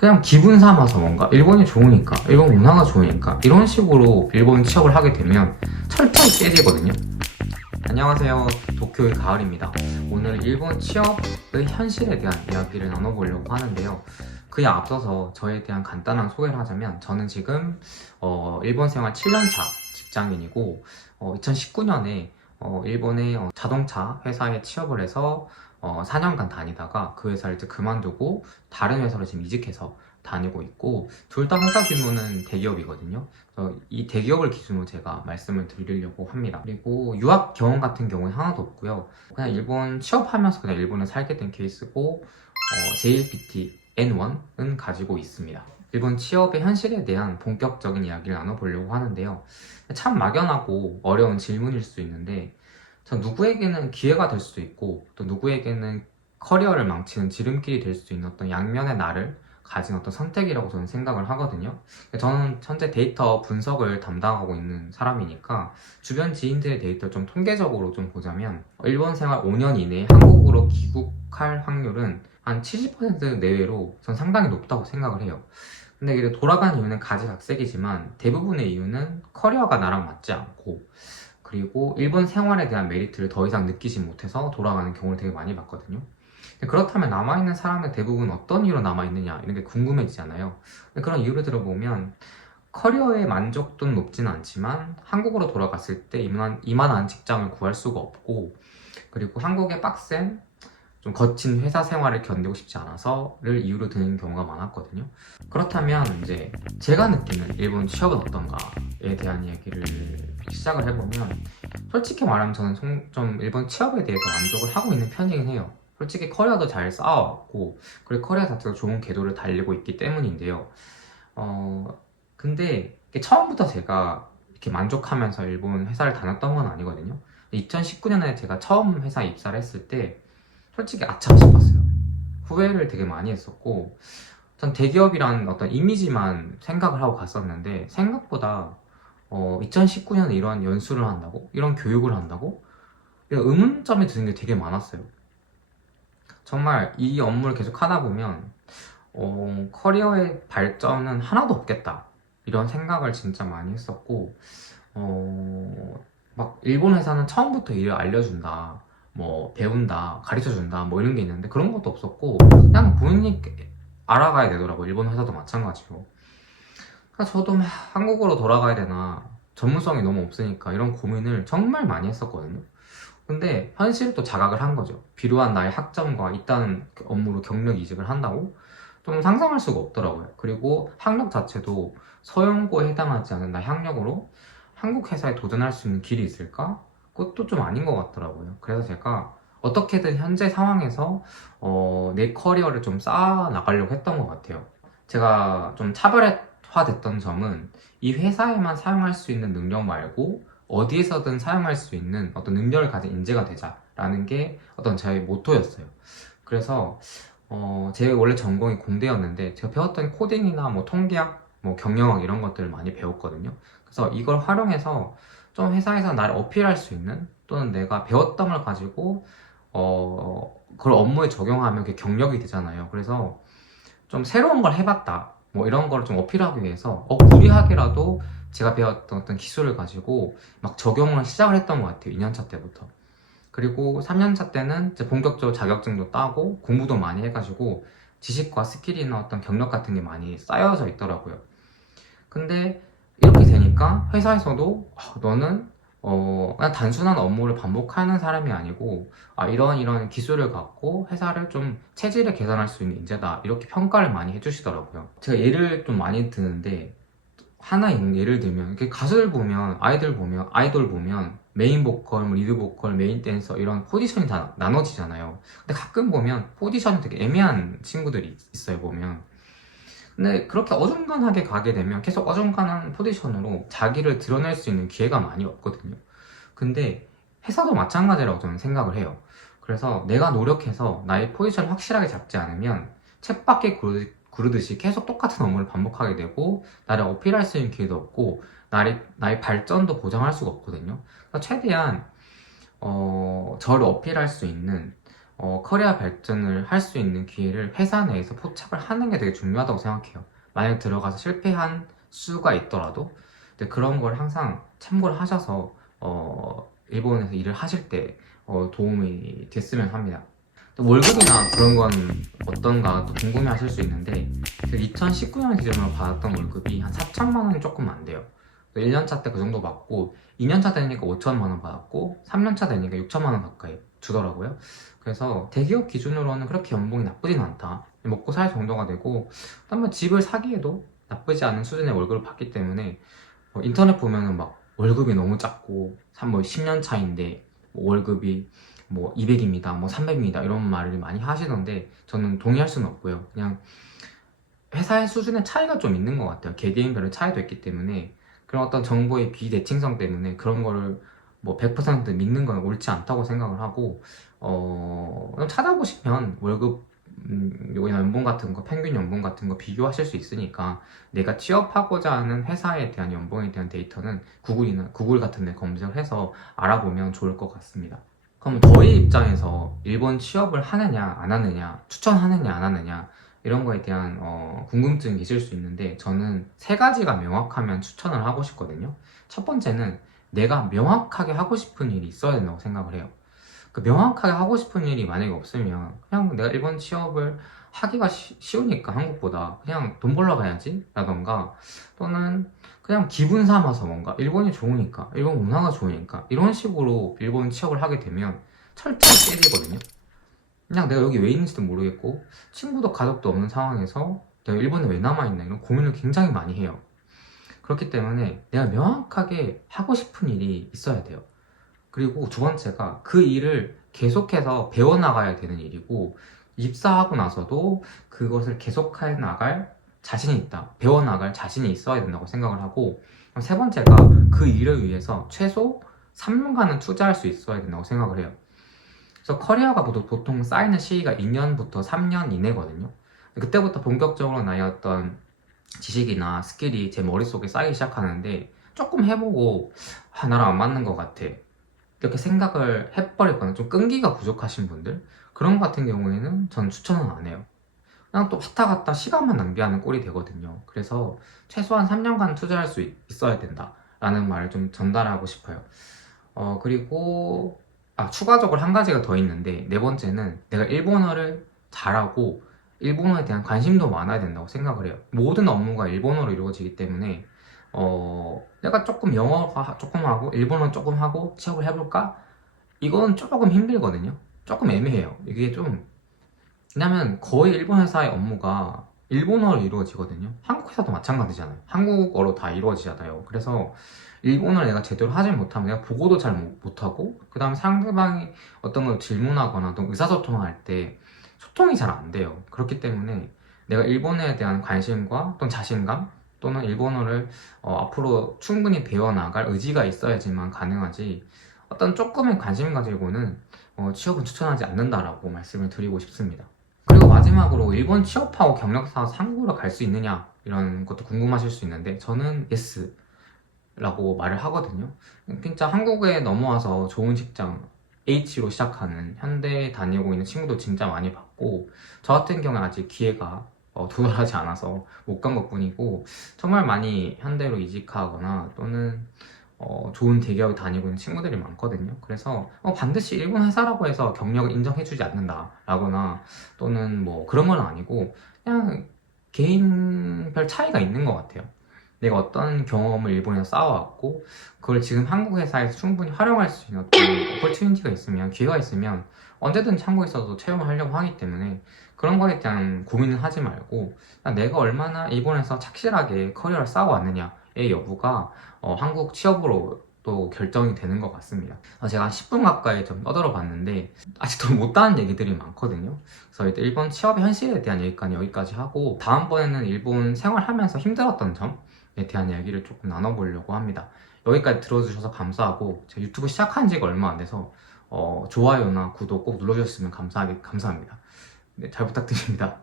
그냥 기분 삼아서 뭔가? 일본이 좋으니까. 일본 문화가 좋으니까. 이런 식으로 일본 취업을 하게 되면 철저히 깨지거든요. 안녕하세요. 도쿄의 가을입니다. 오늘 일본 취업의 현실에 대한 이야기를 나눠보려고 하는데요. 그에 앞서서 저에 대한 간단한 소개를 하자면 저는 지금 어, 일본 생활 7년차 직장인이고 2019년에 일본의 어, 자동차 회사에 취업을 해서 어, 4년간 다니다가 그 회사를 이제 그만두고 다른 회사로 지금 이직해서 다니고 있고 둘 다 회사 규모는 대기업이거든요. 이 대기업을 기준으로 제가 말씀을 드리려고 합니다. 그리고 유학 경험 같은 경우는 하나도 없고요. 그냥 일본 취업하면서 그냥 일본에 살게 된 케이스고 어, JLPT N1은 가지고 있습니다. 일본 취업의 현실에 대한 본격적인 이야기를 나눠보려고 하는데요. 참 막연하고 어려운 질문일 수 있는데 전 누구에게는 기회가 될 수도 있고 또 누구에게는 커리어를 망치는 지름길이 될수 있는 어떤 양면의 나를 가진 어떤 선택이라고 저는 생각을 하거든요. 저는 현재 데이터 분석을 담당하고 있는 사람이니까 주변 지인들의 데이터를 좀 통계적으로 좀 보자면 일본 생활 5년 이내에 한국으로 귀국할 확률은 한 70% 내외로 전 상당히 높다고 생각을 해요. 근데 이게 돌아간 이유는 가지각색이지만 대부분의 이유는 커리어가 나랑 맞지 않고 그리고 일본 생활에 대한 메리트를 더 이상 느끼지 못해서 돌아가는 경우를 되게 많이 봤거든요. 그렇다면 남아있는 사람의 대부분 어떤 이유로 남아있느냐 이런 게 궁금해지잖아요. 그런 이유를 들어보면 커리어의 만족도는 높지는 않지만 한국으로 돌아갔을 때 이만, 이만한 직장을 구할 수가 없고 그리고 한국의 빡센 좀 거친 회사 생활을 견디고 싶지 않아서를 이유로 드는 경우가 많았거든요. 그렇다면 이제 제가 느끼는 일본 취업은 어떤가에 대한 이야기를 시작을 해보면 솔직히 말하면 저는 좀- 좀 일본 취업에 대해서 만족을 하고 있는 편이긴 해요. 솔직히 커리어도 잘 쌓아왔고 그리고 커리어 자체가 좋은 궤도를 달리고 있기 때문인데요. 어 근데 처음부터 제가 이렇게 만족하면서 일본 회사를 다녔던 건 아니거든요. 2019년에 제가 처음 회사 입사를 했을 때 솔직히 아차 싶었어요. 후회를 되게 많이 했었고 전 대기업이란 어떤 이미지만 생각을 하고 갔었는데 생각보다 어, 2019년에 이런 연수를 한다고 이런 교육을 한다고 이런 의문점이 드는 게 되게 많았어요. 정말 이 업무를 계속 하다 보면 어, 커리어의 발전은 하나도 없겠다 이런 생각을 진짜 많이 했었고 어, 막 일본 회사는 처음부터 일을 알려준다 뭐 배운다 가르쳐준다 뭐 이런 게 있는데 그런 것도 없었고 그냥 본인이 알아가야 되더라고 일본 회사도 마찬가지로. 그래서 저도 막 한국으로 돌아가야 되나 전문성이 너무 없으니까 이런 고민을 정말 많이 했었거든요. 근데 현실을 또 자각을 한 거죠. 비루한 나의 학점과 이딴 업무로 경력 이직을 한다고? 좀 상상할 수가 없더라고요. 그리고 학력 자체도 서영고에 해당하지 않은 나의 학력으로 한국 회사에 도전할 수 있는 길이 있을까? 그것도 좀 아닌 것 같더라고요. 그래서 제가 어떻게든 현재 상황에서 어, 내 커리어를 좀 쌓아 나가려고 했던 것 같아요. 제가 좀 차별화됐던 점은 이 회사에만 사용할 수 있는 능력 말고 어디에서든 사용할 수 있는 어떤 능력을 가진 인재가 되자라는 게 어떤 저의 모토였어요. 그래서 어, 제 원래 전공이 공대였는데 제가 배웠던 코딩이나 뭐 통계학, 뭐 경영학 이런 것들을 많이 배웠거든요. 그래서 이걸 활용해서 좀 회사에서 나를 어필할 수 있는 또는 내가 배웠던 걸 가지고 어 그걸 업무에 적용하면 그게 경력이 되잖아요. 그래서 좀 새로운 걸 해봤다 뭐 이런 걸 좀 어필하기 위해서 어 무리하게라도 제가 배웠던 어떤 기술을 가지고 막 적용을 시작을 했던 것 같아요. 2년차 때부터. 그리고 3년차 때는 이제 본격적으로 자격증도 따고 공부도 많이 해가지고 지식과 스킬이나 어떤 경력 같은 게 많이 쌓여져 있더라고요. 근데 이렇게 되니까 회사에서도 아, 너는 어, 그냥 단순한 업무를 반복하는 사람이 아니고 아, 이런 이런 기술을 갖고 회사를 좀 체질을 개선할 수 있는 인재다 이렇게 평가를 많이 해주시더라고요. 제가 예를 좀 많이 드는데 하나 있는 예를 들면 가수들 보면 아이들 보면 아이돌 보면 메인 보컬, 뭐 리드 보컬, 메인 댄서 이런 포지션이 다 나눠지잖아요. 근데 가끔 보면 포지션이 되게 애매한 친구들이 있어요 보면. 근데 그렇게 어중간하게 가게 되면 계속 어중간한 포지션으로 자기를 드러낼 수 있는 기회가 많이 없거든요. 근데 회사도 마찬가지라고 저는 생각을 해요. 그래서 내가 노력해서 나의 포지션을 확실하게 잡지 않으면 책밖에 구르- 구르듯이 계속 똑같은 업무를 반복하게 되고 나를 어필할 수 있는 기회도 없고 나의, 나의 발전도 보장할 수가 없거든요. 최대한 어, 저를 어필할 수 있는 어, 커리어 발전을 할 수 있는 기회를 회사 내에서 포착을 하는 게 되게 중요하다고 생각해요. 만약 들어가서 실패한 수가 있더라도 그런 걸 항상 참고를 하셔서 어, 일본에서 일을 하실 때 어, 도움이 됐으면 합니다. 또 월급이나 그런 건 어떤가 또 궁금해 하실 수 있는데 2019년 기준으로 받았던 월급이 한 4천만 원이 조금 안 돼요. 1년차 때 그 정도 받고 2년차 되니까 5천만 원 받았고 3년차 되니까 6천만 원 가까이 주더라고요. 그래서 대기업 기준으로는 그렇게 연봉이 나쁘진 않다. 먹고 살 정도가 되고 한번 집을 사기에도 나쁘지 않은 수준의 월급을 받기 때문에 뭐 인터넷 보면은 막 월급이 너무 작고 한뭐 10년 차인데 뭐 월급이 뭐 200입니다, 뭐 300입니다 이런 말을 많이 하시던데 저는 동의할 수는 없고요. 그냥 회사의 수준의 차이가 좀 있는 것 같아요. 개개인별의 차이도 있기 때문에 그런 어떤 정보의 비대칭성 때문에 그런 거를 뭐 100% 믿는 건 옳지 않다고 생각을 하고 어 찾아보시면 월급 음, 연봉 같은 거 평균 연봉 같은 거 비교하실 수 있으니까 내가 취업하고자 하는 회사에 대한 연봉에 대한 데이터는 구글이나 구글 같은 데 검색을 해서 알아보면 좋을 것 같습니다. 그럼 저희 입장에서 일본 취업을 하느냐 안 하느냐 추천하느냐 안 하느냐 이런 거에 대한 어, 궁금증이 있을 수 있는데 저는 세 가지가 명확하면 추천을 하고 싶거든요. 첫 번째는 내가 명확하게 하고 싶은 일이 있어야 된다고 생각을 해요. 그 명확하게 하고 싶은 일이 만약에 없으면 그냥 내가 일본 취업을 하기가 쉬, 쉬우니까 한국보다 그냥 돈 벌러 가야지 라던가 또는 그냥 기분 삼아서 뭔가 일본이 좋으니까 일본 문화가 좋으니까 이런 식으로 일본 취업을 하게 되면 철저히 깨지거든요. 그냥 내가 여기 왜 있는지도 모르겠고 친구도 가족도 없는 상황에서 내가 일본에 왜 남아있나 이런 고민을 굉장히 많이 해요. 그렇기 때문에 내가 명확하게 하고 싶은 일이 있어야 돼요. 그리고 두 번째가 그 일을 계속해서 배워나가야 되는 일이고 입사하고 나서도 그것을 계속해 나갈 자신이 있다. 배워나갈 자신이 있어야 된다고 생각을 하고 세 번째가 그 일을 위해서 최소 3년간은 투자할 수 있어야 된다고 생각을 해요. 그래서 커리어가 보통 쌓이는 시기가 2년부터 3년 이내거든요. 그때부터 본격적으로 나의 어떤 지식이나 스킬이 제 머릿속에 쌓이기 시작하는데 조금 해보고 아 나랑 안 맞는 것 같아. 이렇게 생각을 해버리거나 좀 끈기가 부족하신 분들 그런 것 같은 경우에는 전 추천은 안 해요. 그냥 또 왔다 갔다 시간만 낭비하는 꼴이 되거든요. 그래서 최소한 3년간 투자할 수 있- 있어야 된다 라는 말을 좀 전달하고 싶어요. 어 그리고 아 추가적으로 한 가지가 더 있는데 네 번째는 내가 일본어를 잘하고 일본어에 대한 관심도 많아야 된다고 생각을 해요. 모든 업무가 일본어로 이루어지기 때문에 어, 내가 조금 영어가 조금 하고 일본어 조금 하고 취업을 해볼까? 이건 조금 힘들거든요. 조금 애매해요. 이게 좀 왜냐면 거의 일본 회사의 업무가 일본어로 이루어지거든요. 한국 회사도 마찬가지잖아요. 한국어로 다 이루어지잖아요. 그래서 일본어를 내가 제대로 하지 못하면 내가 보고도 잘 못- 못하고 그 다음에 상대방이 어떤 걸 질문하거나 어떤 의사소통을 할때 소통이 잘 안 돼요. 그렇기 때문에 내가 일본어에 대한 관심과 또는 자신감 또는 일본어를 어, 앞으로 충분히 배워나갈 의지가 있어야지만 가능하지 어떤 조금의 관심 가지고는 어, 취업은 추천하지 않는다라고 말씀을 드리고 싶습니다. 그리고 마지막으로 일본 취업하고 경력 쌓아서 한국으로 갈 수 있느냐 이런 것도 궁금하실 수 있는데 저는 yes 라고 말을 하거든요. 진짜 한국에 넘어와서 좋은 직장 H로 시작하는 현대에 다니고 있는 친구도 진짜 많이 봤고 저 같은 경우는 아직 기회가 어, 도달하지 않아서 못 간 것 뿐이고 정말 많이 현대로 이직하거나 또는 어, 좋은 대기업에 다니고 있는 친구들이 많거든요. 그래서 어, 반드시 일본 회사라고 해서 경력을 인정해주지 않는다라거나 또는 뭐 그런 건 아니고 그냥 개인별 차이가 있는 것 같아요. 내가 어떤 경험을 일본에서 쌓아왔고 그걸 지금 한국 회사에서 충분히 활용할 수 있는 어떤 오퍼튜니티가 있으면 기회가 있으면 언제든지 한국에서도 채용을 하려고 하기 때문에 그런 거에 대한 고민은 하지 말고 내가 얼마나 일본에서 착실하게 커리어를 쌓아왔느냐의 여부가 어, 한국 취업으로 또 결정이 되는 것 같습니다. 어, 제가 한 10분 가까이 좀 떠들어 봤는데 아직도 못다한 얘기들이 많거든요. 그래서 일단 일본 취업의 현실에 대한 얘기까지 여기까지 하고 다음번에는 일본 생활하면서 힘들었던 점에 대한 이야기를 조금 나눠보려고 합니다. 여기까지 들어주셔서 감사하고 제가 유튜브 시작한 지가 얼마 안 돼서 어, 좋아요나 구독 꼭 눌러주셨으면 감사하게, 감사합니다. 네, 잘 부탁드립니다.